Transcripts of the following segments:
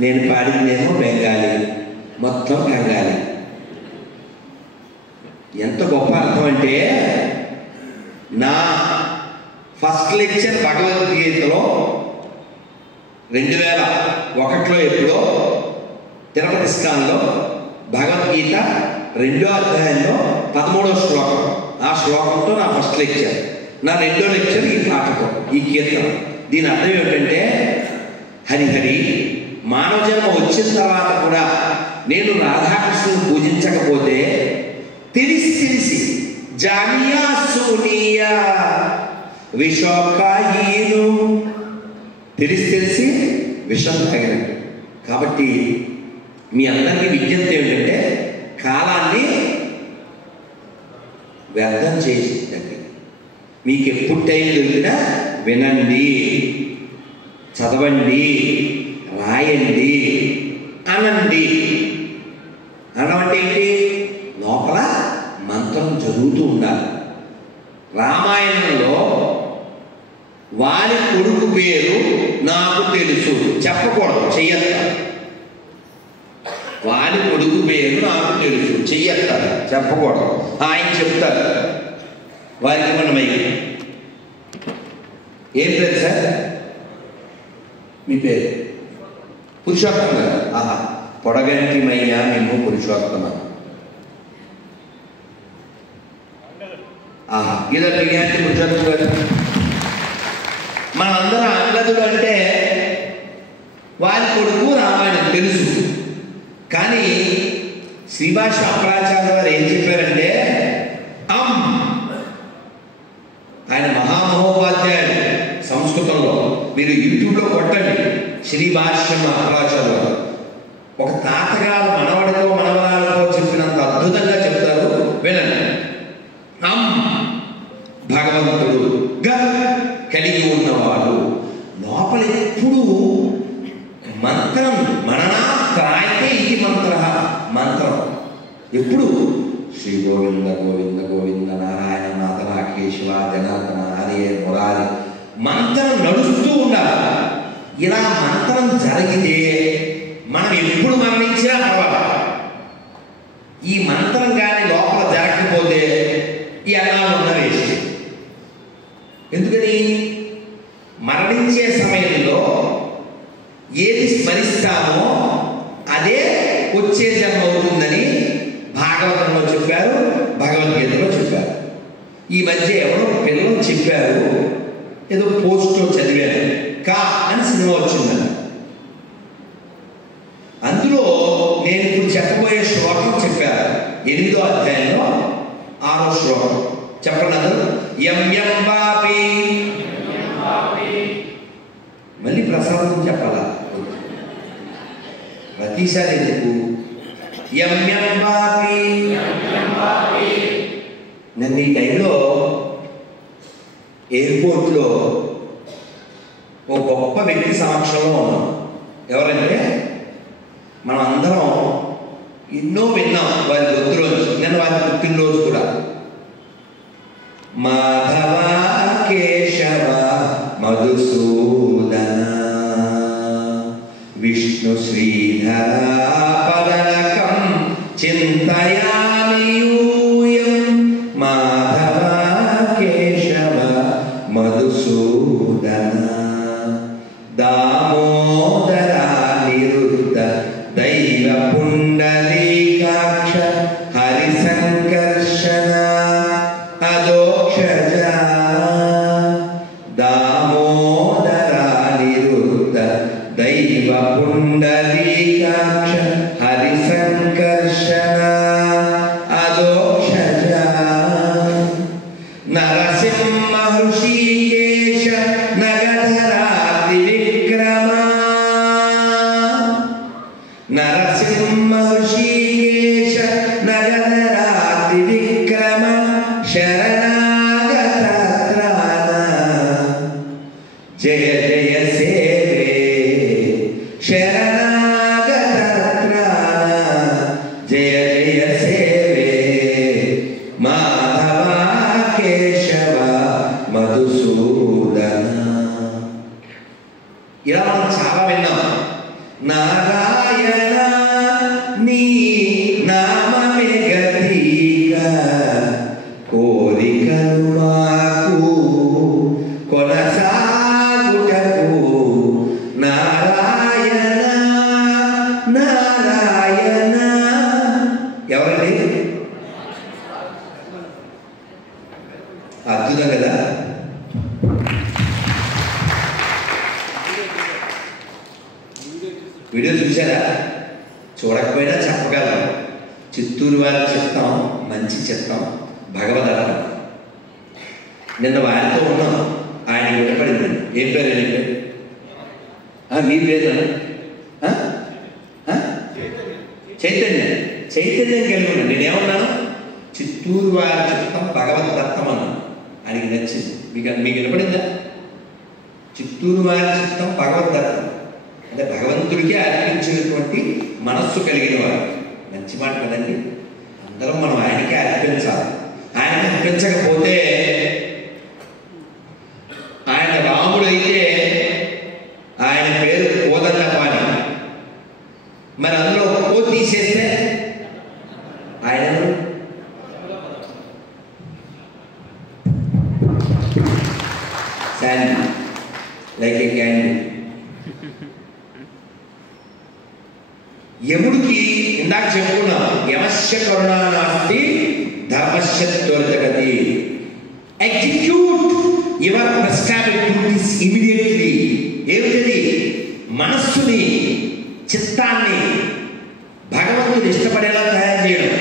నేను పాడిందేమో బెంగాలీ, మొత్తం బెంగాలీ. ఎంత గొప్ప అర్థం అంటే, నా ఫస్ట్ లెక్చర్ భగవద్గీతలో 2001లో ఎప్పుడో తిరుపతి ఇస్కాన్లో భగవద్గీత 2వ అధ్యాయంలో 13వ శ్లోకం, ఆ శ్లోకంతో నా ఫస్ట్ లెక్చర్. నా 2వ లెక్చర్ ఈ పాఠకం, ఈ కీర్తన. దీని అర్థం ఏమిటంటే, హరిహరి మానవ జన్మ వచ్చిన తర్వాత కూడా నేను రాధాకృష్ణుని పూజించకపోతే తెలిసి జానియా సోనియా విషోకాయీను, తెలిసి విషం తాగినట్టు. కాబట్టి మీ అందరికీ విజ్ఞప్తి ఏమిటంటే, కాలాన్ని వ్యర్థం చేసిందండి. మీకు ఎప్పుడు టైం దొరికినా వినండి, చదవండి, రాయండి, అనండి. అనమంటే ఏంటి? లోపల మంత్రం జరుగుతూ ఉండాలి. రామాయణంలో వారి కొడుకు పేరు నాకు తెలుసు చెప్పకూడదు, చెయ్యత్తారు. వారి కొడుకు పేరు నాకు తెలుసు చెయ్యత్తారు, చెప్పకూడదు. ఆయన చెప్తారు. వారికి మన మైకి ఏం పేరు సార్? మీ పేరు పురుషోత్తమ గారు. ఆహా, పొడగంటి మయ్యా మేము పురుషోత్తమ. ఆహా, ఇలా బిర్యానీ పురుషోత్తమ గారు. మనందరం అంగదుడు అంటే వారి కొడుకు రామాయణం తెలుసు. కానీ శ్రీభాష అప్పలాచార్య గారు ఏం చెప్పారంటే, ఆయన మహామహోపాధ్యాయుడు సంస్కృతంలో. మీరు యూట్యూబ్లో కొట్టండి, శ్రీభాష్యం అప్పలాచార్య గారు. ఒక తాతగారు మనవడితో మనవరాలతో చెప్పినంత అద్భుతంగా చెప్తారు, వినండి. భగవంతుడు కలిగి ఉన్నవాడు. లోపల ఎప్పుడు మంత్రం మననాత్రాయితే ఇది మంత్రం ఎప్పుడు శ్రీ గోవింద గోవింద గోవింద నారాయణ నాథన కేశవ జనార్దన హరే మురారి మంత్రం నడుస్తూ ఉండాలి. ఇలా మంత్రం జరిగితే మనం ఎప్పుడు మరణించినా పర్వాలేదు. ఈ మంత్రం కానీ లోపల జరగకపోతే ఈ అన్నాలు ఉన్న వేసి. ఎందుకని? మరణించే సమయంలో ఏది స్మరిస్తామో అదే వచ్చే జన్మ అవుతుందని భాగవతంలో చెప్పారు, భగవద్గీతలో చెప్పారు. ఈ మధ్య ఎవరో పిల్లలు చెప్పారు, ఏదో పోస్ట్లో చదివారు, కా అని సినిమా వచ్చిందని. అందులో నేను ఇప్పుడు చెప్పబోయే శ్లోకం చెప్పారు. 8వ అధ్యాయంలో 6వ శ్లోకం చెప్పండి అందరూ. యం యం వాపి, మళ్ళీ ప్రసాదం చెప్పాలా ప్రతిసారి ఎందుకు? యం యం వాపి. నన్ను ఈ టైంలో ఎయిర్పోర్ట్లో ఒక గొప్ప వ్యక్తి సమక్షంలో ఉన్నాం. ఎవరంటే, మనం అందరం ఎన్నో విన్నాం వారి గొంతులోంచి. నేను వారి పుట్టినరోజు కూడా. మాధవ కేశవ మధుసూదన విష్ణు శ్రీధర పదనకం చింతయామి యూయం. మాధవ కేశవ మధుసూదన దామోదర నిరుద్ధ దైవ పుండరీకాక్ష హరిసంకర్షణ అదోక్షజ. దామోదర నిరుద్ధ దైవ పుండరీకాక్ష హరిసంకర్షణ అదోక్షజ. నరసింహ హృషీకేశ నగధరాతి విక్రమ. నరసింహ హృషీకేశ నగధరాతి విక్రమ శరణాగత త్రాణ. జయ జయ సేవే శరణాగత త్రాణ. జయ జయ సేవే మాధవ కేశవ మధుసూదన. ఇలా మనం చాలా విన్నాం. నారాయణ నీ నామమే గతిక కోరికలు మాకు కొనసాగుటకు నారాయణ నారాయణ. ఎవరండి? అద్భుతం కదా. వీడియో చూసారా? చూడకపోయినా చెప్పగలరు. చిత్తూరు వారి చిత్తం మంచి చిత్తం, భగవద్. నిన్న వారితో ఉన్నాం, ఆయన వినపడింది. ఏం పేరు? ఏం పేరు? మీ పేరు చైతన్యం. చైతన్యం కలిగి ఉన్నాను. నేనేమన్నాను? చిత్తూరు వారి చిత్తం భగవద్దత్తం అన్నాను. ఆయనకి నచ్చింది. మీకు వినపడిందా? చిత్తూరు వారి చిత్తం భగవద్దత్తం అంటే భగవంతుడికి అర్పించినటువంటి మనస్సు కలిగిన వారు. మంచి మాట కదండి. అందరం మనం ఆయనకే అర్పించాలి. ఆయనకి అర్పించకపోతే, ఆయన రాముడైతే ఆయన పేరు కోదండపాణి, మరి అందులో కో తీసేస్తే ఆయన శాండీ, లైక్ ఏ క్యాండీ. యముడికి ఇందాక చెప్పుకున్నాం, యమస్య కరుణా నాస్తి ధర్మస్య త్వరితగతి. Execute your prescribed duties immediately. ఏమిటది? మనస్సుని, చిత్తాన్ని భగవంతుడు ఇష్టపడేలా తయారు చేయడం.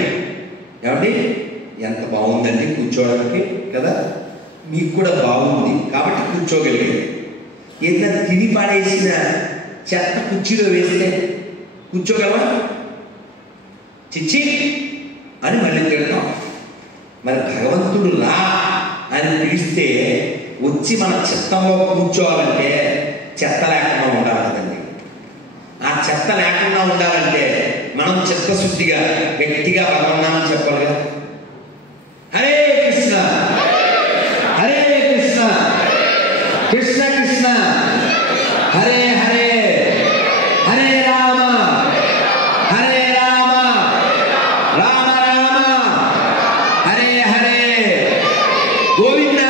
ఏమండి? ఎంత బాగుందండి కూర్చోవడానికి కదా. మీకు కూడా బాగుంది కాబట్టి కూర్చోగలిగారు. ఏదైనా తిని పాడేసిన చెత్త కుర్చీలో వేస్తే కూర్చోగలవా? చిచ్చి అని మళ్ళీ తిడతాం. మరి భగవంతుడు రా అని పిలిస్తే వచ్చి మన చిత్తంలో కూర్చోవాలంటే చెత్త లేకుండా ఉండాలి కదండి. ఆ చెత్త లేకుండా ఉండాలంటే మనం చిత్తశుద్ధిగా గట్టిగా భగవన్నామని చెప్పాలి కదా. హరే కృష్ణ హరే కృష్ణ కృష్ణ కృష్ణ హరే హరే హరే రామ హరే రామ రామ రామ హరే హరే గోవింద.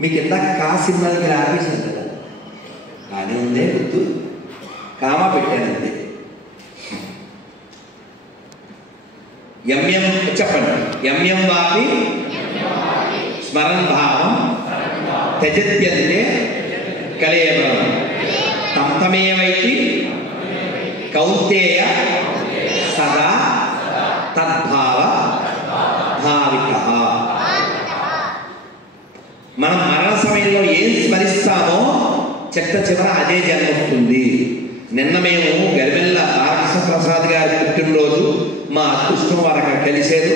మీకు ఇందాక కా సినిమాకి మీరు ఆపేసారు కదా, బాగానే ఉందే గుర్తు. కామా పెట్టానండి. యమ్యం చెప్పండి. యమ్యం వాపి స్మరన్ భావం త్యజత్యంతే కలేవరం తమేవైతి కౌంతేయ సదా తద్భావ భావిక. మనం మరణ సమయంలో ఏం స్మరిస్తామో చెట్ట చివర అదే జన్మవుతుంది. నిన్న మేము గరిమెల్ల బాలకృష్ణ ప్రసాద్ గారి పుట్టినరోజు, మా అదృష్టం వారు అక్కడ కలిశారు.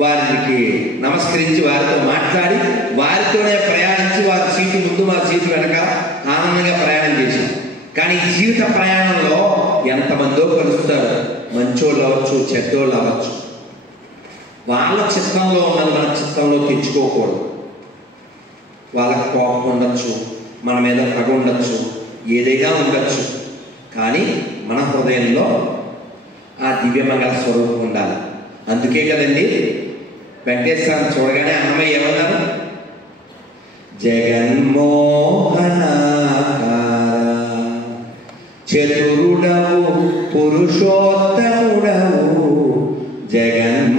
వారికి నమస్కరించి వారితో మాట్లాడి వారితోనే ప్రయాణించి వారి సీటు ముందు మా సీటు వెనక ఆనందంగా ప్రయాణం చేశాం. కానీ ఈ జీవిత ప్రయాణంలో ఎంతమందో కలుస్తారు. మంచోళ్ళు అవ్వచ్చు, చెడ్డోళ్ళు అవ్వచ్చు. వాళ్ళ చిత్తంలో ఉన్నది మన చిత్తంలో తెచ్చుకోకూడదు. వాళ్ళకి కోపం ఉండొచ్చు, మన మీద పగ ఉండొచ్చు, ఏదైనా ఉండొచ్చు. కానీ మన హృదయంలో ఆ దివ్యమంగళ స్వరూపం ఉండాలి. అందుకే కదండి వెంకటేశ్వరాన్ని చూడగానే అన్నమయ్య ఏమన్నారు? జగన్మోహనాకార చతురుడవు పురుషోత్తముడవు జగన్మోహనాకార.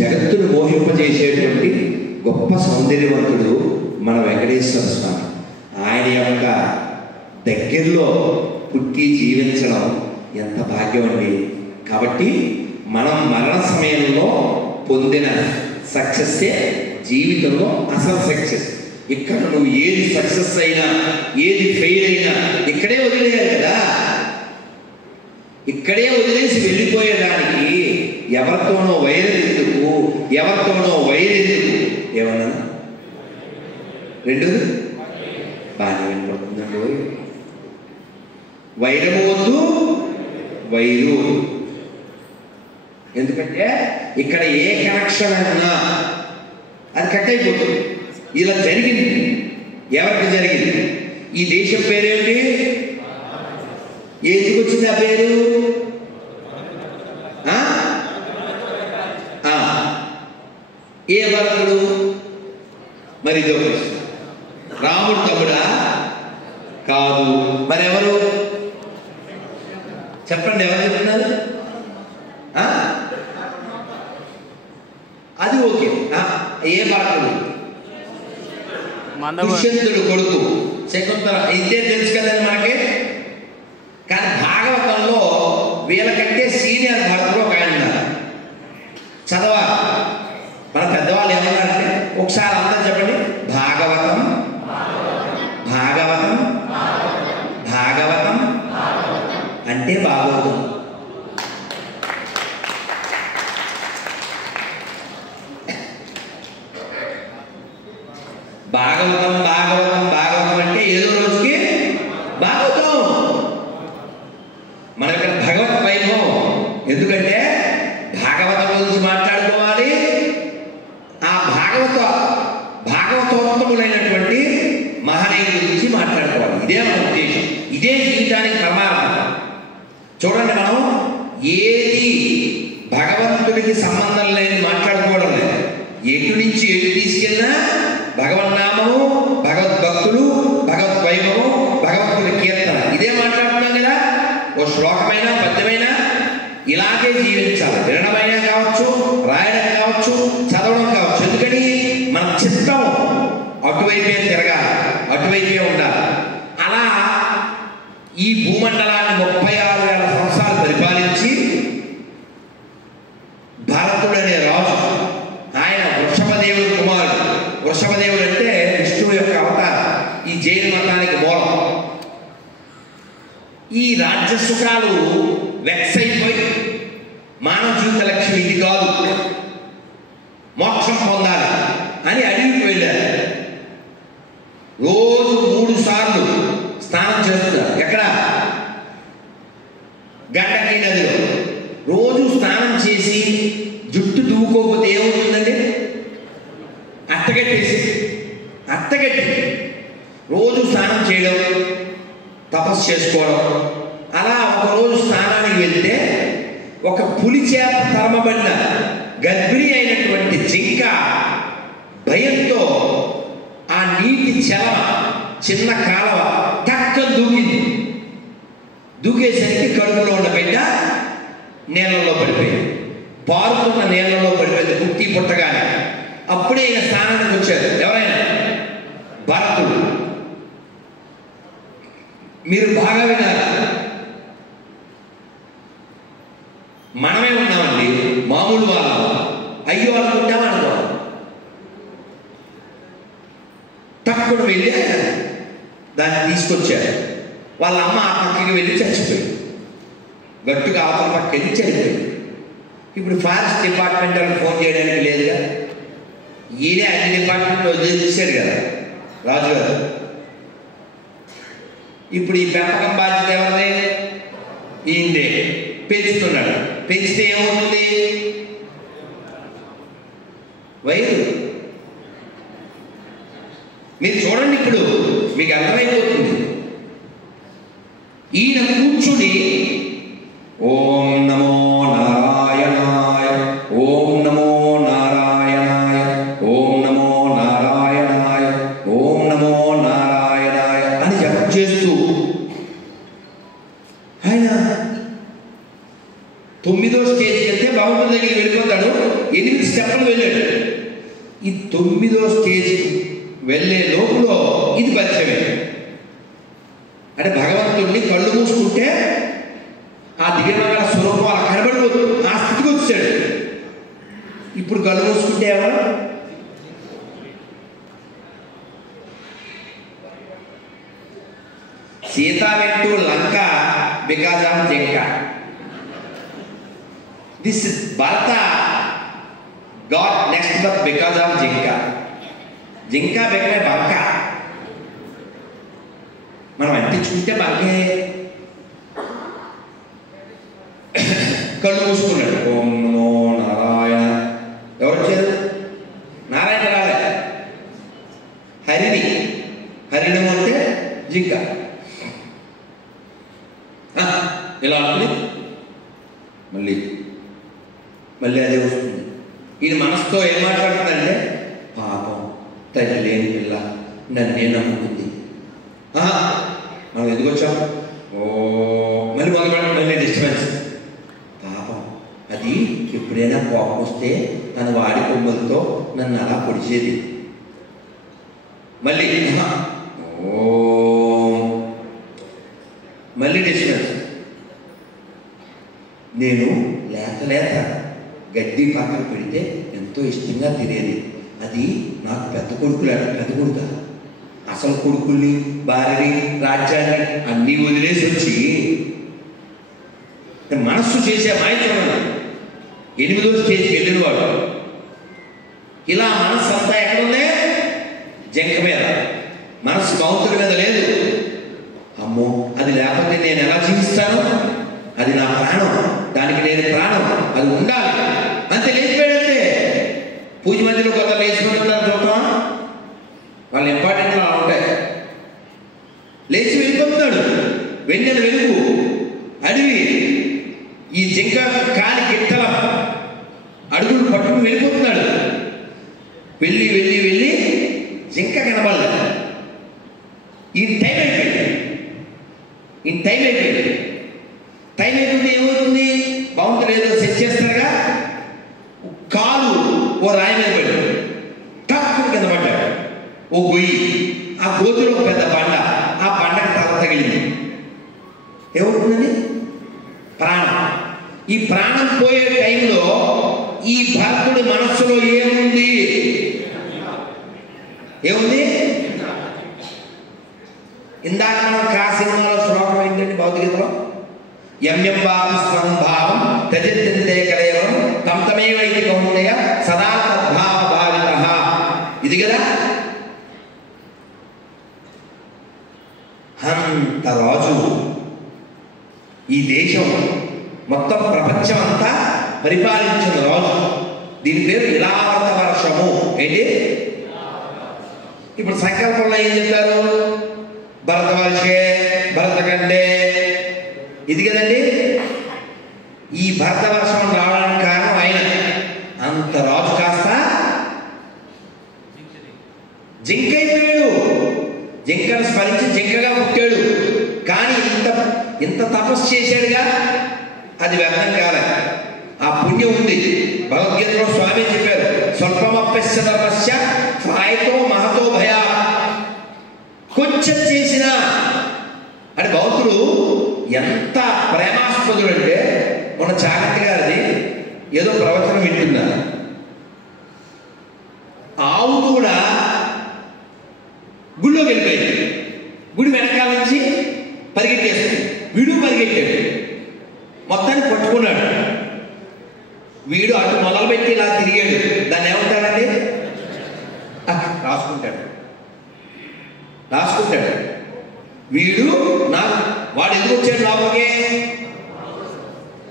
జగత్తును మోహింపజేసేటువంటి గొప్ప సౌందర్యవంతుడు మన వెంకటేశ్వర స్వామి. ఆయన యొక్క దగ్గరలో పుట్టి జీవించడం ఎంత భాగ్యం అండి. కాబట్టి మనం మరణ సమయంలో పొందిన సక్సెస్సే జీవితంలో అసలు సక్సెస్. ఇక్కడ నువ్వు ఏది సక్సెస్ అయినా ఏది ఫెయిల్ అయినా ఇక్కడే వదిలేయాలి కదా. ఇక్కడే వదిలేసి వెళ్ళిపోయేదానికి ఎవరితోనో వైరెందుకు, ఎవరితోనో వైరెందుకు. ఏమన్నా రెండు బాగా వినపడుతుందండి. వైరము వద్దు, వైరు. ఎందుకంటే ఇక్కడ ఏ కనెక్షన్ ఉన్నా కట్ అయిపోతుంది. ఇలా జరిగింది. ఎవరికి జరిగింది? ఈ దేశం పేరేంటి? ఎందుకు వచ్చింది ఆ పేరు? ఏ భరతుడు? మరి ఇదో ప్రశ్న. రాముడు తమ్ముడా? కాదు. మరి ఎవరు చెప్పండి? ఎవరు చెప్తున్నారు? అది ఓకే. ఏ భరతుడు? దుష్యంతుడు కొడుకు శకుంతల. ఇదే తెలుసు కదండి మనకి. కానీ భాగవతంలో వీళ్ళకంటే సీనియర్ భరతుడు ఒక ఆయన ఉన్నారు. చదవా మన పెద్దవాళ్ళు ఏమన్నారంటే, ఒకసారి అంతా చెప్పండి. భాగవతం భాగవతం భాగవతం అంటే భాగవతం. భాగవతం భాగవతం భాగవతం అంటే ఏదో రోజుకి భాగవతం. మన ఇక్కడ భగవత్ వైభవం. ఎందుకంటే భాగవతం గురించి మాట్లాడుకోవాలి. ఆ భాగవతోత్తములైనటువంటి మహనీయుల గురించి మాట్లాడుకోవాలి. ఇదే మన ఉద్దేశం. ఇదే జీవితానికి ప్రమాదం. చూడండి, మనం ఏది భగవంతుడికి సంబంధం లేని మాట్లాడుకోవడం లేదు. ఎటు నుంచి ఎటు తీసుకెళ్ళినా భగవన్నామము, భగవద్భక్తులు, భగవద్ వైభవం, భగవంతుడి కీర్తన ఇదే మాట్లాడుతున్నాం కదా. ఓ శ్లోకమైనా పద్యమైనా ఇలాగే జీవించాలి. వినడమైనా కావచ్చు, రాయడం కావచ్చు, చదవడం కావచ్చు. ఎందుకని మన చిత్తం అటువైపే తిరగాలి, అటువైపే ఉండాలి. అలా ఈ భూమండలాన్ని 36,000 సంవత్సరాలు పరిపాలించి భరతుడు అనే రాజు, ఆయన వృషభదేవుడు కుమారుడు. వృషభదేవుడు అంటే విష్ణువు యొక్క అవతారం. ఈ జైన మతానికి మూలం. ఈ రాజ్యసుఖాలు వెక్స్ అయిపోయి మానవ జీవిత లక్ష్యం ఇది కాదు, మోక్షం పొందాలి అని అడవికి వెళ్ళారు. రోజు 3 సార్లు స్నానం చేస్తున్నారు. ఎక్కడ? గండకి నదిలో. రోజు స్నానం చేసి జుట్టు దువ్వుకోకపోతే ఏమవుతుందండి? అట్టగట్టి రోజు స్నానం చేయడం, తపస్సు చేసుకోవడం. అలా ఒకరోజు స్నానానికి వెళ్తే ఒక పులి చేత తరమబడిన గర్భిణి అయినటువంటి జింక భయంతో ఆ నీటి చెలవ, చిన్న కాలవ టక్కన దూకింది. దూకేసరికి కడుపులో ఉన్న బిడ్డ నీళ్ళలో పడిపోయింది. పారుతున్న నీళ్ళలో పడిపోయింది పుట్టి పుట్టగానే. అప్పుడే ఈయన స్నానానికి వచ్చారు. ఎవరైనా? భరతుడు. మీరు బాగా వినాలి. మనమే ఉన్నామండి మామూలు వాళ్ళు. అయ్యో అనుకుంటామనుకో, తక్కువ వెళ్ళి దాన్ని తీసుకొచ్చారు. వాళ్ళ అమ్మ ఆ పక్కకి వెళ్ళి చచ్చిపోయింది. గట్టుగా అవతల పక్క వెళ్ళి చనిపోయింది. ఇప్పుడు ఫారెస్ట్ డిపార్ట్మెంట్ వాళ్ళకి ఫోన్ చేయడానికి లేదుగా. ఈయనే అన్ని డిపార్ట్మెంట్లో వదిలేసాడు కదా రాజుగారు. ఇప్పుడు ఈ పెంపకం బాధ్యత ఎవరిదే? ఈయనదే. పెంచుతున్నాడు. పెంచితే ఏమవుతుంది? వైరు. మీరు చూడండి, ఇప్పుడు మీకు అర్థమైపోతుంది. ఈయన కూర్చుని ఓం నమో నారాయణాయ, ఓం నమో నారాయణాయ, ఓం నమో నారాయణాయ, ఓం నమో నారాయణాయ అని జపం చేస్తూ ఆయన 9వ స్టేజ్కి వెళ్తే భగవంతుడి దగ్గరికి వెళ్ళిపోతాడు. 8 స్టెప్పులు వెళ్ళాడు. ఈ 9వ స్టేజ్కి వెళ్ళే లోపల ఇది పరిచయమే. అంటే భగవంతుడిని కళ్ళు మూసుకుంటే ఆ దివ్యమంగళ స్వరూపం అలా కనబడిపోతుంది. ఆ స్థితికి వచ్చాడు. ఇప్పుడు కళ్ళు మూసుకుంటే ఎవరు? సీతా వెంటూ లంక బికాజ్ ఆఫ్ జింక. This Bharata got next birth because of జింక. జింక బెక్కనే బంక. మనం అంటించుకుంటే బంకే. కళ్ళు మూసుకున్నాడు. ఓం నమో నారాయణ. ఎవరు వచ్చారు? నారాయణ రాలే. హరిణి. హరిణము అంటే జింక. ఇలా ఉంటుంది, మళ్ళీ మళ్ళీ అదే వస్తుంది. ఈయన మనసుతో ఏం మాట్లాడుతుందంటే, పాపం తల్లి లేని పిల్ల నన్నే నమ్ముకుంది. మనం ఎందుకు వచ్చాం? మళ్ళీ మొదలుపెట్టడం, మళ్ళీ డిస్టర్బెన్స్. పాపం అది ఎప్పుడైనా కోపం వస్తే తన వాడి కొమ్మలతో నన్ను అలా పొడిచేది. మళ్ళీ మళ్ళీ డిస్టర్బెన్స్. నేను లేత లేత గడ్డి పక్కన పెడితే ఎంతో ఇష్టంగా తినేది. అది నాకు పెద్ద కొడుకులు, పెద్ద కొడుక అసలు కొడుకుల్ని, భార్యని, రాజ్యాన్ని అన్నీ వదిలేసి వచ్చి మనస్సు చేసే మాయత్రం 8వ స్టేజ్కి వెళ్ళిన వాడు. ఇలా మనస్సు అంతా ఎక్కడుందే? జంక మీద. మనస్సు మౌతుల మీద లేదు. అమ్మో అది లేకపోతే నేను ఎలా జీవిస్తాను? అది నా ప్రాణం, దానికి నేను ప్రాణం, అది ఉండాలి అంతే. లేచిపోయాడంతే. పూజ మందిలో కొంత లేచిపోయి ఉంటారు చూద్దాం, వాళ్ళు ఇంపార్టెంట్లో అలా ఉంటాయి. లేచి వెళ్ళిపోతున్నాడు. వెన్నెల వెలుగు, అడవి, ఈ జింక కాలి గిట్టల అడుగులు పట్టుకుని వెళ్ళిపోతున్నాడు. వెళ్ళి వెళ్ళి వెళ్ళి జింక కనబడలేదు. ఈ టైం అయిపోయింది. టైం అయిపోయింది. ఏమవుతుంది? బాగుంటుంది, ఏదో సెట్ చేస్తారుగా. కాలు ఓ రాయి మీద పడ్డాడు, తక్కువ కింద పడ్డాడు. ఓ గొయ్యి, ఆ గోతులో ఒక పెద్ద బండ, ఆ బండకి తల తగిలింది. ఏమవుతుందండి? ప్రాణం. ఈ ప్రాణం పోయే టైంలో ఈ భక్తుడి మనస్సులో ఏముంది? ఇందాక మనం కాశీలో శ్లోకం ఏంటండి భౌతికతలో? యమ్యంభావం తజిత్తే కలయం తమేవైతి కౌంటేయ సదా తద్భావ భావిత. ఇది కదా. అంత రాజు, ఈ దేశం మొత్తం ప్రపంచం అంతా పరిపాలించిన రాజు. దీని పేరు ఇలావత వర్షము. ఏంటి? ఇప్పుడు సంకల్పంలో ఏం చెప్తారు? భరతవర్షే, భరతఖండే, ఇది కదండి. ఈ భరతవర్షం రావడానికి కారణం ఆయన. అంత రాజు కాస్త జింకైపోయాడు. జింకను స్మరించి జింకగా పుట్టాడు. కానీ ఇంత తపస్సు చేశాడుగా, అది వ్యర్థం కాలే. ఆ పుణ్యం ఉంది. భగవద్గీతలో స్వామి చెప్పారు, స్వల్పమప్యస్య ధర్మస్య త్రాయతో మహతో భయా. కొంచెం చేసినా అంటే భక్తులు ఎంత ప్రేమాస్పదులు అంటే, మన చాగంటి గారిది ఏదో ప్రవచనం వింటున్నారు. ఆవు కూడా గుడిలోకి వెళ్ళిపోయింది. గుడి వెనకాల నుంచి పరిగెట్టేస్తుంది. వీడు పరిగెట్టాడు, మొత్తాన్ని పట్టుకున్నాడు. వీడు అటు మొదలుపెట్టి ఇలా తిరిగాడు. దాన్ని ఏమంటాడండి? రాసుకుంటాడు. వీడు వాడు ఎందుకు వచ్చాడు లోపలికి?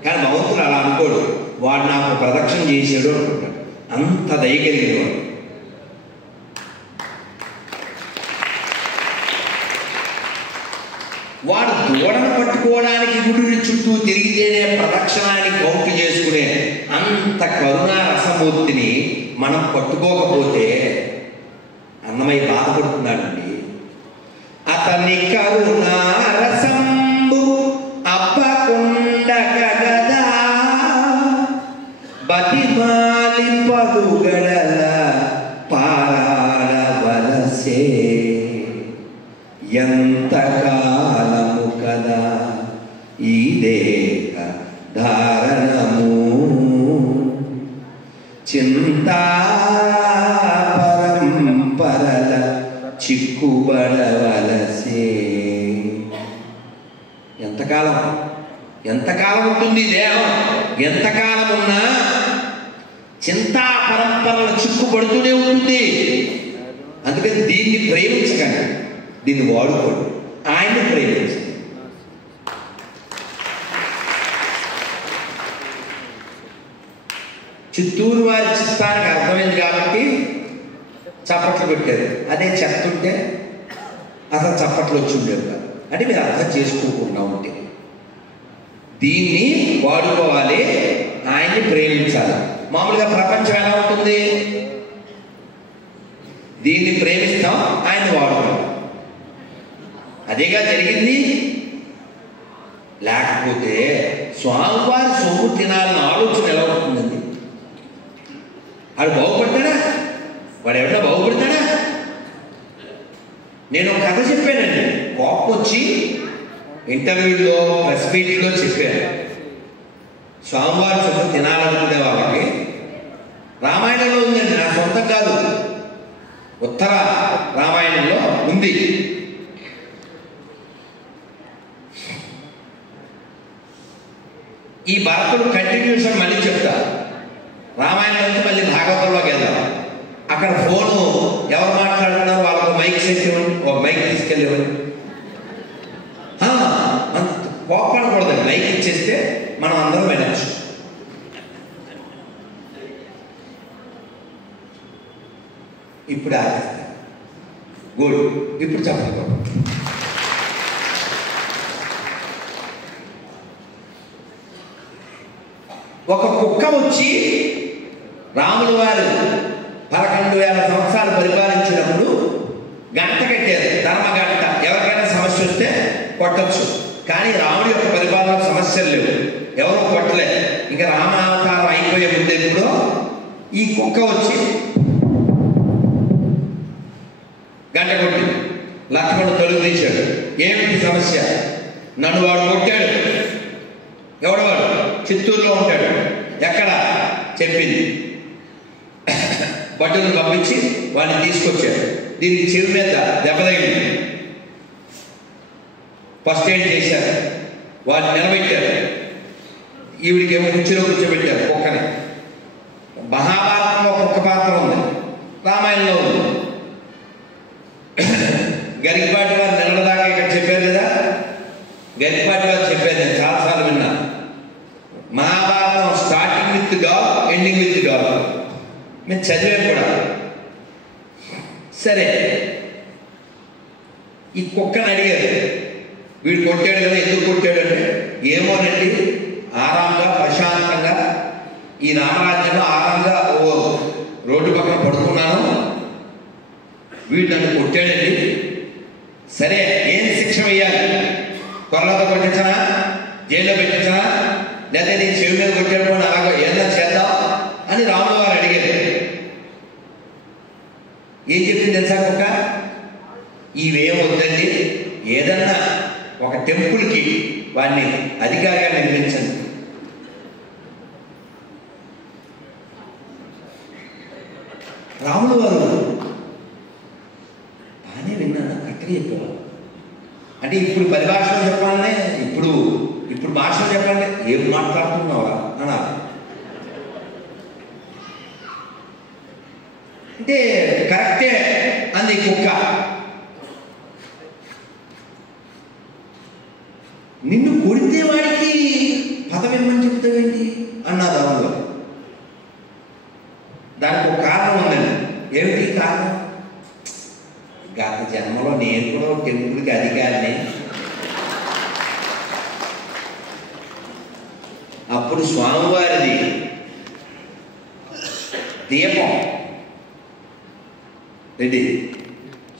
కానీ భగవంతుడు అలా అనుకోడు. వాడు నాకు ప్రదక్షిణ చేసాడు అనుకుంటాడు. అంత దయగలిగిన వాడు. వాడు దూడను పట్టుకోవడానికి గుడిని చుట్టూ తిరిగితేనే ప్రదక్షిణాన్ని కౌంటు చేసుకునే అంత కరుణా రసమూర్తిని మనం పట్టుకోకపోతే అన్నమయ్య బాధపడుతున్నాడండి. అతని కరుణా రసంబు అప్పకుండగ గదా బతిమాలి పదుగడల పారాడవలసే ఎంతకాలము కదా ఈ దేహ ధారణము చింతా పరంపరల చిక్కుబడవలసే. ఎంతకాలం ఉంటుంది దేహం? ఎంతకాలం ఉన్నా చింతా పరంపరల చిక్కుబడుతూనే ఉంటుంది. అందుకని దీన్ని ప్రేమించకండి, దీన్ని వాడుకోండి, ఆయన్ని ప్రేమించండి. చిత్తూరు వారి చిత్తానికి అర్థమైంది కాబట్టి చప్పట్లు పెట్టారు. అదే చెత్త ఉంటే అసలు చప్పట్లు వచ్చి ఉండేవి కాదు. అంటే మీరు అర్థం చేసుకోకుండా ఉంటే దీన్ని వాడుకోవాలి, ఆయన్ని ప్రేమించాలి. మామూలుగా ప్రపంచం ఎలా ఉంటుంది? దీన్ని ప్రేమిస్తాం, ఆయన్ని వాడుకోవాలి. అదేగా జరిగింది. లేకపోతే స్వామివారి సొమ్ము తినాలని ఆలోచన ఎలా ఉంటుందండి? వాడు బాగుపడతాడా? వాడు ఎవరైనా బాగుపడతాడా? నేను ఒక కథ చెప్పానండి. కోపం వచ్చి ఇంటర్వ్యూలో ప్రెస్ మీట్లో చెప్పాను. స్వామివారి సొమ్ము తినాలనుకునే వాళ్ళకి రామాయణంలో ఉందండి, నా సొంతం కాదు, ఉత్తర రామాయణంలో ఉంది. ఈ భరతుడు కంటిన్యూషన్ మళ్ళీ చెప్తా. రామాయణం నుంచి మళ్ళీ భాగవతంలోకి వెళ్దాం. అక్కడ ఫోను ఎవరు మాట్లాడుతున్నారు వాళ్ళకు మైక్ సెట్ ఇవ్వండి, ఒక మైక్ తీసుకెళ్ళివ్వండి. కోపడకూడదండి, మైక్ ఇచ్చేస్తే మనం అందరం వినొచ్చు. ఇప్పుడు ఆగేస్తా. గుడ్. ఇప్పుడు చెప్పకూడదు. ఒక కుక్క వచ్చి రాముల వారు 11,000 సంవత్సరాలు పరిపాలించినప్పుడు గంట కట్టారు, ధర్మగంట. ఎవరికైనా సమస్య వస్తే కొట్టచ్చు. కానీ రాముడి యొక్క పరిపాలన సమస్యలు లేవు, ఎవరు కొట్టలేదు. ఇంకా రామావతారం అయిపోయే ముందు ఎప్పుడో ఈ కుక్క వచ్చి గంట కొట్టింది. లక్ష్మణుడు తలుపు తీశాడు. ఏమిటి సమస్య? నన్ను వాడు కొట్టాడు. ఎవడు వాడు? చిత్తూరులో ఉంటాడు. ఎక్కడ? చెప్పింది. బట్టలు పంపించి వాడిని తీసుకొచ్చాడు. దీనికి చెవి మీద దెబ్బ తగిలింది. ఫస్ట్ ఎయిడ్ చేశారు. వాడిని నిలబెట్టారు. ఈవిడికేమో కుర్చీలో కూర్చోబెట్టారు కుక్కని. మహాభారతంలో కుక్క పాత్ర ఉంది, రామాయణంలో ఉంది. గరికపాటి వారు నిలబడదాకా ఇక్కడ చెప్పారు కదా. గరికపాటి వారు చెప్పారు, నేను చాలాసార్లు విన్నా. Mahabharatam starting with dog, ending with dog. మేము చదివాం కూడా. సరే, ఈ కుక్కని అడిగారు, వీడు కొట్టాడు కదా, ఎందుకు కొట్టాడు అంటే, ఏమోనండి, ఆరాంగా ప్రశాంతంగా ఈ రామరాజ్యంలో ఆరాంగా ఓ రోడ్డు పక్కన పడుకున్నాను, వీడు నన్ను కొట్టాడండి. సరే, ఏం శిక్ష వేయాలి? కొరలతో కొట్టించనా, జైల్లో పెట్టించనా, లేదా నేను చెవి మీద కొట్టాడు అలాగో ఏదైనా చేద్దాం అని రాముల వారు అడిగారు. ఏం చెప్పింది తెలుసా కుక్క? ఇవేం వద్దండి, ఏదన్నా ఒక టెంపుల్కి వాడిని అధికారిగా నిర్మించండి. రాముల వారు బాగానే విన్నాను, కరెక్ట్గా చెప్పేవారు. అంటే ఇప్పుడు పరిభాషలో చెప్పాలనే, ఇప్పుడు భాషలో చెప్పాలంటే ఏం మాట్లాడుతున్నావా అన్నారు. అంటే కరెక్టే అంది కుక్క. నిన్ను కొడితే వాడికి పదం ఏమని చెప్తావేంటి అన్నది అందులో. దానికి ఒక కారణం ఉందండి. ఏమిటి కారణం? గత జన్మలో నేను కూడా టెంపుల్కి అధికారిని. అప్పుడు స్వామివారిది దీపం రెడీ.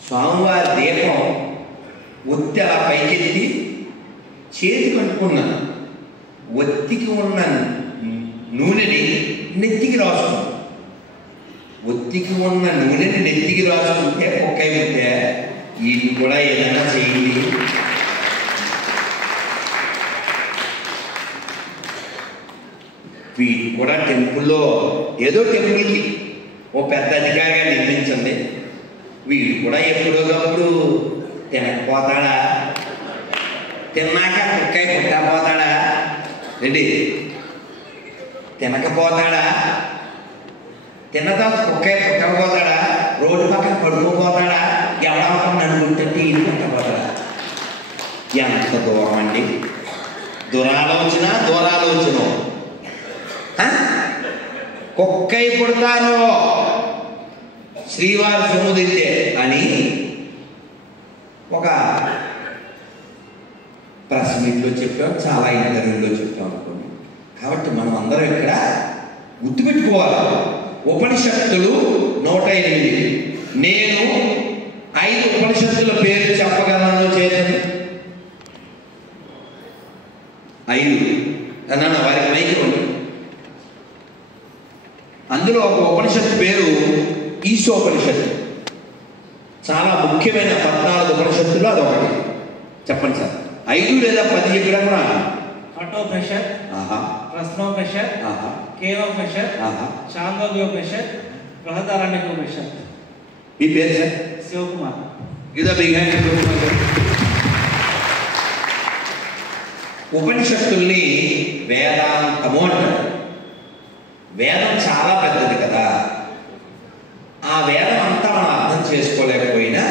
స్వామివారి దీపం ఒత్తి అలా పైకెత్తి చేతి కట్టుకున్నాను. ఒత్తికి ఉన్న నూనెని నెత్తికి రాసుకున్నాను. ఒత్తికి ఉన్న నూనెని నెత్తికి రాసుకుంటే కుక్క అయిపోతే ఇది కూడా ఏదైనా చేయండి. వీటి కూడా టెంపుల్లో ఏదో టెంపుల్కి ఓ పెద్ద అధికారిగా నిర్మించండి. వీడు కూడా ఎప్పుడోకప్పుడు తినకపోతాడా, తిన్నాక కుక్కై పుట్టపోతాడా, రెడీ తినకపోతాడా, తిన్న తర్వాత కుక్కై పుట్టకపోతాడా, రోడ్డు పక్కన పడుకోపోతాడా, ఎవడమ్మకం నన్ను గుర్తెట్టి ఇది పుట్టపోతాడా? ఎంత దూరం అండి! దూరాలోచన కుక్కై పుడతాను. శ్రీవారి సొమ్ముదిద్దే అని ఒక ప్రెస్ మీట్లో చెప్పాం, చాలా ఇంటర్వ్యూలో చెప్పాం అనుకోండి. కాబట్టి మనం అందరం ఇక్కడ గుర్తుపెట్టుకోవాలి. ఉపనిషత్తులు 108. నేను 5 ఉపనిషత్తుల పేరు చెప్పగలను చేతండి. 5 అన్నా వారికి మైకి. అందులో ఒక ఉపనిషత్తు పేరు ఈశోపనిషత్తు. చాలా ముఖ్యమైన 14 ఉపనిషత్తుల్లో అదొకటి. చెప్పండి సార్. 5 లేదా 10 చెప్పినా కూడా. కఠోపనిషత్, ప్రశ్నోపనిషత్, కేనోపనిషత్, చాందోగ్యోపనిషత్, బృహదారణ్యకోపనిషత్. మీ పేరు సార్? శివకుమార్. ఇదో బిగ్ హ్యాండ్. ఉపనిషత్తుల్ని వేదాంతము అంటారు. వేదం చాలా పెద్దది కదా. ఆ వేదం అంతా మనం అర్థం చేసుకోలేకపోయినా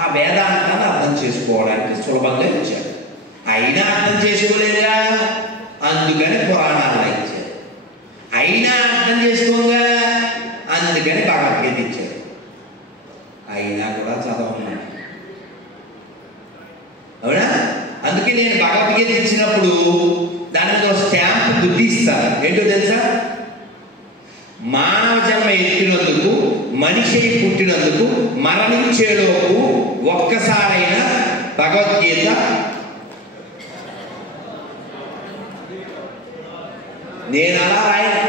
ఆ వేదాంతాన్ని అర్థం చేసుకోవడానికి సులభంగా ఇచ్చారు. అయినా అర్థం చేసుకోలేదుగా, అందుకని పురాణాలు ఇచ్చారు. అయినా అర్థం చేసుకోగా, అందుకని భగవద్గీత ఇచ్చారు. అయినా కూడా చదవమన్నారు. అవునా? అందుకే నేను భగవద్గీత ఇచ్చినప్పుడు దాని మీద స్టాంప్ గుర్తిస్తాను. ఏంటో తెలుసా? మానవ జన్మ ఎత్తినందుకు, మనిషి పుట్టినందుకు, మరణించేలోపు ఒక్కసారైనా భగవద్గీత నేను అలా రాయను.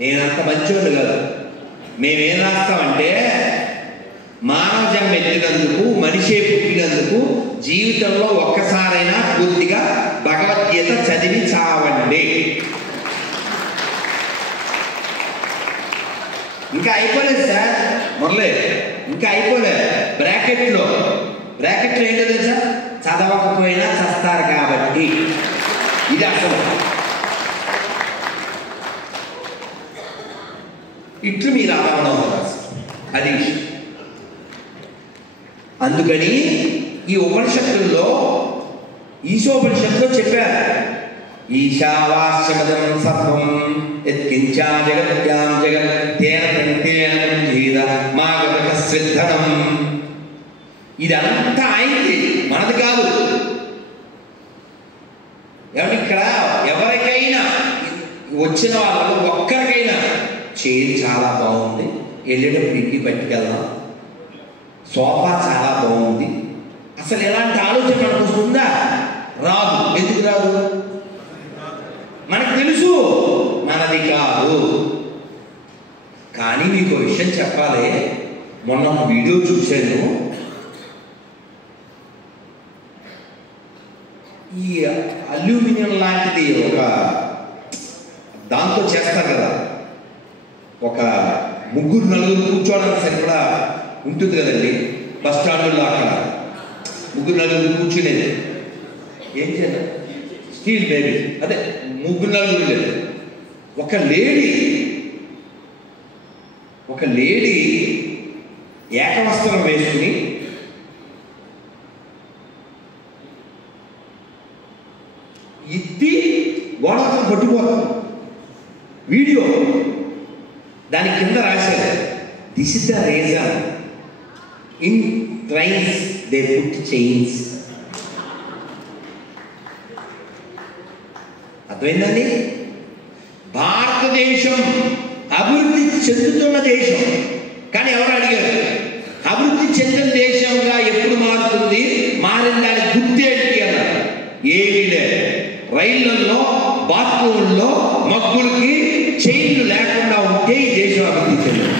నేనంత మంచోడు కాదు. మేమేం రాస్తామంటే మానవ జన్మ ఎత్తినందుకు, మనిషి పుట్టినందుకు జీవితంలో ఒక్కసారైనా పూర్తిగా భగవద్గీత చదివి చావండి. ఇంకా అయిపోలేదు సార్ మురళి, ఇంకా అయిపోలేదు. బ్రాకెట్లో ఏంటో తెలుసా? చదవకపోయినా చస్తారు కాబట్టి. ఇది అసలు ఇట్లు మీరు ఆవడం అది. అందుకని ఈ ఉపనిషత్తుల్లో ఈశోపనిషత్తులో చెప్పారు, ఈశావాస్యమదం సర్వం యత్కించా జగత్యాం జగత్ తేన కంటేన జీద మాగత శ్రద్ధనం. ఇదంతా అయింది, మనది కాదు. ఏమంటే ఇక్కడ ఎవరికైనా వచ్చిన వాళ్ళు ఒక్కరికైనా చైర్ చాలా బాగుంది, వెళ్ళేటప్పుడు ఇంటికి పట్టుకెళ్దాం, సోఫా చాలా బాగుంది, అసలు ఎలాంటి ఆలోచన మనకు వస్తుందా? రాదు. ఎందుకు రాదు? మనకు తెలుసు మనది కాదు. కానీ మీకు విషయం చెప్పాలి. మొన్న ఒక వీడియో చూశాను. ఈ అల్యూమినియం లాంటిది ఒక దాంతో చేస్తారు కదా, ఒక 3-4 కూర్చోవడానికి సరిపడా ఉంటుంది కదండి. బస్ స్టాండ్లో అక్కడ 3-4 కూర్చునేది. ఏం చేయాలి? స్టీల్ బేబీ, అదే 3-4 లేదు. ఒక లేడీ ఏకవస్త్రం వేసుకుని ఎత్తి గోడతో పట్టుకోవాలి. వీడియో దాని కింద రాశారు, this is the reason in trains they put chains. అర్థమైందండి? భారతదేశం అభివృద్ధి చెందుతున్న దేశం. కానీ ఎవరు అడిగారు అభివృద్ధి చెందిన దేశంగా ఎప్పుడు మారుతుంది, మారిన దాని గుర్తేంటి అన్నారు. ఏమీ లేదు. రైళ్లలో, బాత్రూంలో మగ్గులకి చైన్లు లేకుండా ఉంటే ఈ దేశం అభివృద్ధి చెందింది.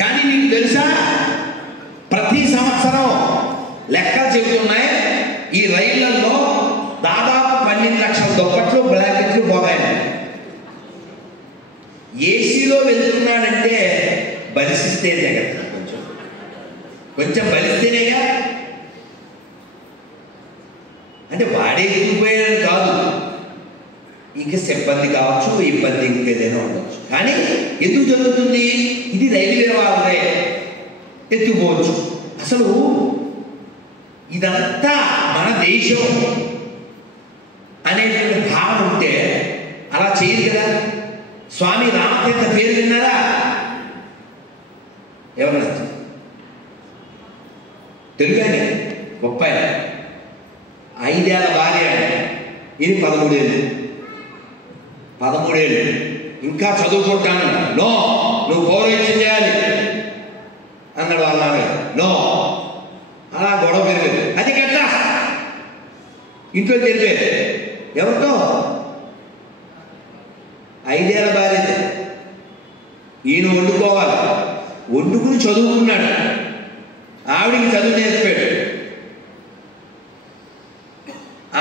కానీ మీకు తెలుసా, ప్రతి సంవత్సరం లెక్కలు చెబుతున్నాయి, ఈ రైళ్లలో దాదాపు 12 లక్షల దుప్పట్లు, బ్లాంకెట్లు పోతాయి. ఏసీలో వెళ్తున్నాడంటే బలిసిస్తే జగత్ కొంచెం బలిస్తేనేగా. అంటే వాడే ఎత్తుకుపోయాడని కాదు, ఇంకా సిబ్బంది కావచ్చు, ఇబ్బంది ఇంకేదైనా ఉండవచ్చు. కానీ ఎందుకు జరుగుతుంది? ఇది రైల్వే వాళ్ళే ఎత్తుకోవచ్చు. అసలు ఇదంతా మన దేశం అనేటువంటి భావన ఉంటే అలా చేయరు కదా. స్వామి రామతీర్థ పేరు విన్నారా? ఎవరన్నా తెలుగు ఆయన గొప్ప 5 ఏళ్ల భార్య, ఇది 13 ఏళ్ళు ఇంకా చదువుకుంటాను. నో, నువ్వు పౌరోహిత్యం చేయాలి అన్నాడు వాళ్ళ నాన్న. నో, అలా గొడవ పెరిగింది. అది కట్ట ఇంట్లో తెలిపే ఎవరితో 5 ఏళ్ల భార్య. ఈయన వండుకోవాలి, వండుకుని చదువుకున్నాడు, ఆవిడికి చదువు నేర్పాడు.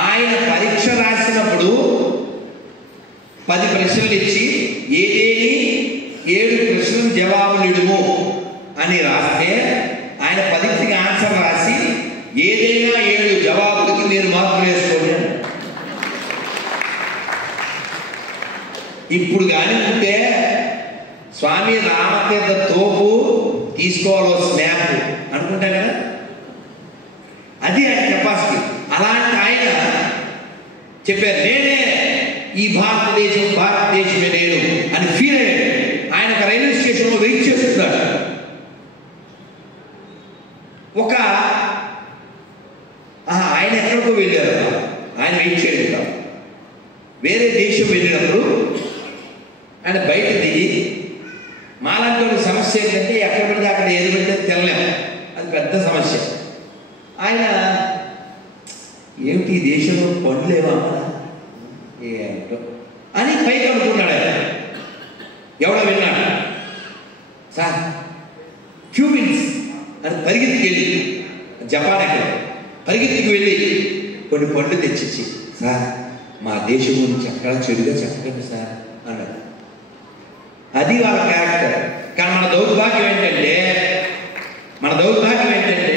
ఆయన పరీక్ష రాసినప్పుడు 10 ప్రశ్నలు ఇచ్చి ఏదేని 7 ప్రశ్నలు జవాబులిడుము అని రాస్తే ఆయన 10కి ఆన్సర్ రాసి ఏదైనా 7 జవాబులకి మీరు మార్కులు వేసుకోండి. ఇప్పుడు కానీ ఉంటే స్వామి రామతీర్థ తోపు తీసుకోవాలో స్నాప్ అనుకుంటా కదా, అది ఆయన కెపాసిటీ. అలాంటి ఆయన చెప్పారు, నేనే ఈ భారతదేశమే నేను అని ఫీల్ అయ్యాడు. ఆయన ఒక రైల్వే స్టేషన్లో వెయిట్ చేస్తున్నాడు. ఆయన ఎక్కడికో వెళ్ళారు, ఆయన వెయిట్ చేయడం. వేరే దేశం వెళ్ళినప్పుడు ఆయన బయట దిగి, మాలాంటి వాళ్ళ సమస్య ఏంటంటే ఎక్కడ పడితే అక్కడ ఏది పడితే తెల్లలేము, అది పెద్ద సమస్య. ఆయన ఏమిటి ఈ దేశంలో పండ్లేవా ఏంటో అని పైకి అనుకున్నాడు. ఆయన ఎవడో విన్నాడు, సార్ క్యూబిన్స్ అని పరిగెత్తికి వెళ్ళి, జపాన్ ఎక్కడ పరిగెత్తికి వెళ్ళి కొన్ని పండ్లు తెచ్చిచ్చి, సార్ మా దేశం గురించి ఎక్కడ చెడుగా చెప్పకండి సార్ అన్నాడు. అది వాళ్ళ క్యారెక్టర్. కానీ మన దౌర్భాగ్యం ఏంటంటే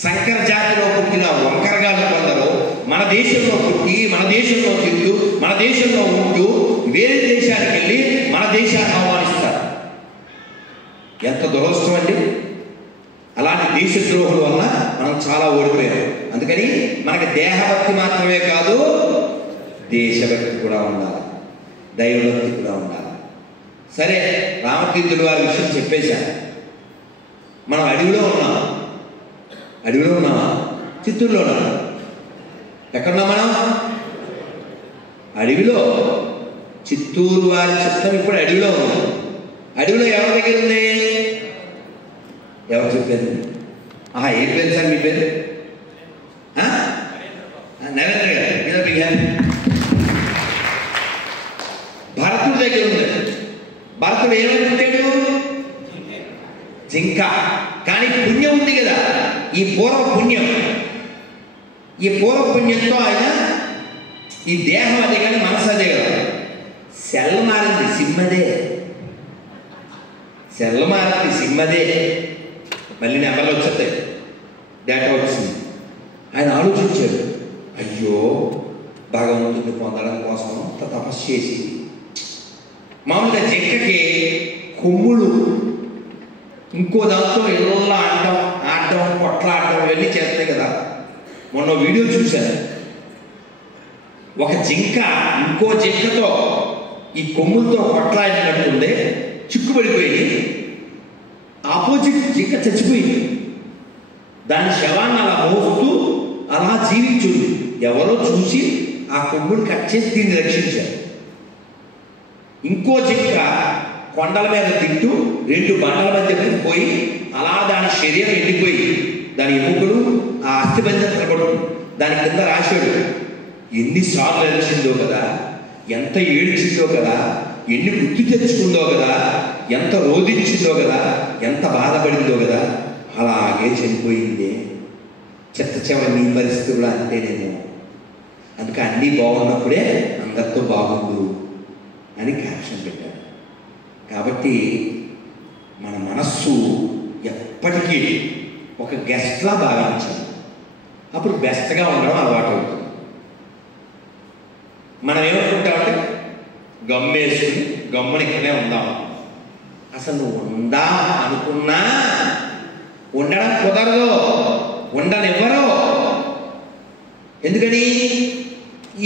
శంకర జాతిలో పుట్టిన వంకరగాళ్ళు కొందరు మన దేశంలో పుట్టి, మన దేశంలో తింటూ, మన దేశంలో ఉంటూ వేరే దేశానికి వెళ్ళి మన దేశాన్ని ఆహ్వానిస్తారు. ఎంత దురదృష్టం అండి. అలాంటి దేశద్రోహుల వల్ల మనం చాలా ఓడిపోయాం. అందుకని మనకి దేహభక్తి మాత్రమే కాదు, దేశభక్తి కూడా ఉండాలి, దైవభక్తి కూడా ఉండాలి. సరే, రామతీర్థుల వారి విషయం చెప్పేశాను. మనం అడవిలో ఉన్నామా? చిత్తూరులో ఉన్నామా? ఎక్కడున్నాం మనం? అడవిలో. చిత్తూరు వారి చిత్తం ఇప్పుడు అడవిలో ఉన్నాం. అడవిలో ఎవరి దగ్గర ఉంది? ఎవరు చెప్పారు? ఏం పేరు సార్ మీ పేరు? నరేంద్ర గారు. భరతుడి దగ్గర ఉంది. భరతుడు ఏమనుకుంటాడు? జింక. కానీ పుణ్యం ఉంది కదా, ఈ పూర్వ పుణ్యంతో ఆయన ఈ దేహం అదే కానీ మనసు అదే కదా. సెల్ మారింది, సిమ్మదే. మళ్ళీ నెంబర్లు వచ్చేస్తాయి, డేటా వచ్చింది. ఆయన ఆలోచించాడు, అయ్యో భగవంతుడిని పొందడం కోసం తపస్సు చేసి, మామూలుగా జింకకి కొమ్ములు ఇంకో దాంతో ఇళ్ళల్లో ఆడటం కొట్లాడటం ఇవన్నీ చేస్తాయి కదా. మొన్న వీడియో చూశాను, ఒక జింక ఇంకో జింకతో ఈ కొమ్ములతో కొట్లాడినట్టుండే, చిక్కుపడిపోయింది. ఆపోజిట్ జింక చచ్చిపోయింది. దాని శవాన్ని అలా మోస్తూ అలా జీవించుంది. ఎవరో చూసి ఆ కొమ్ములు కట్ చేసి దీన్ని రక్షించారు. ఇంకో జింక కొండల మీద తింటూ 2 బండల మధ్య పోయి అలా దాని శరీరం ఎండిపోయి, దాని ఎముకలు ఆ అస్థిబంధం కనబడుతుంది. దాని కింద రాశాడు, ఎన్నిసార్లు ఏడ్చిందో కదా, ఎంత ఏడ్చిందో కదా, ఎన్ని గుర్తు తెచ్చుకుందో కదా, ఎంత రోధించిందో కదా, ఎంత బాధపడిందో కదా, అలాగే చనిపోయిందే. నీ పరిస్థితి కూడా అంతేనేమో. అందుకే అన్నీ బాగున్నప్పుడే అందరితో బాగుండు అని క్యాప్షన్ పెట్టారు. కాబట్టి మన మనస్సు ఎప్పటికీ ఒక గెస్ట్లా భావించాలి. అప్పుడు బెస్ట్గా ఉండడం అలవాటు అవుతుంది. మనం ఏమనుకుంటామంటే గమ్మేసుకుని గమ్మని ఇక్కడే ఉందాం. అసలు నువ్వు ఉందా అనుకున్నా ఉండడం కుదరదు, ఉండనివ్వరు. ఎందుకని?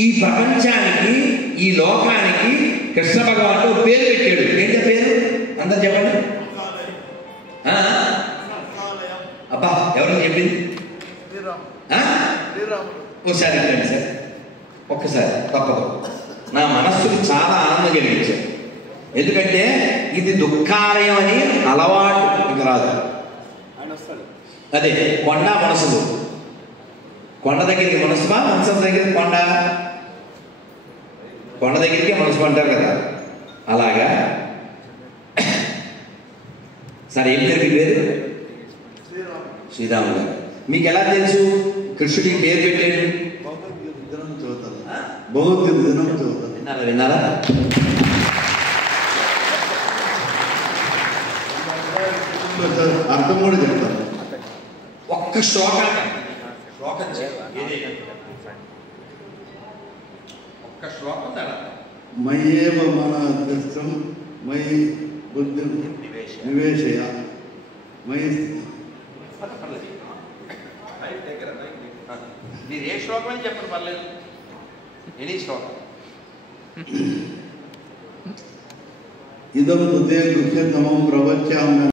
ఈ ప్రపంచానికి ఈ లోకానికి కృష్ణ భగవానుడు పేరు పెట్టాడు. ఏంటి పేరు? అందరు చెప్పండి. అబ్బా ఎవరు చెప్పింది? ఒకసారి చెప్పండి సార్, ఒక్కసారి తప్పదు. నా మనస్సుకు చాలా ఆనందం కలిగించారు. ఎందుకంటే ఇది దుఃఖాలయం అని అలవాటు ఇక రాదు. అదే కొండ మనసులు, కొండ దగ్గరికి మనసుమా, మనసు దగ్గరికి కొండ, కొండ దగ్గరికి మనసు అంటారు కదా, అలాగా. సరే ఏం పేరు మీ పేరు? శ్రీరాములు గారు. మీకు ఎలా తెలుసు కృష్ణుడికి పేరు పెట్టాడు? విన్నారా విన్నారా? అర్థం కూడా చెప్తాను. ఒక్క శ్లోకం ఒక్క శ్లోకం మయ్యేవ మన దృష్టం మయి బుద్ధి నివేశయ మయి. మీరు ఏ శ్లోకం అని చెప్పండి, పర్లేదు. ఎనీ శ్లోకం. ఇదం హృదయ గృహ్యతమం ప్రవచ్యామ్య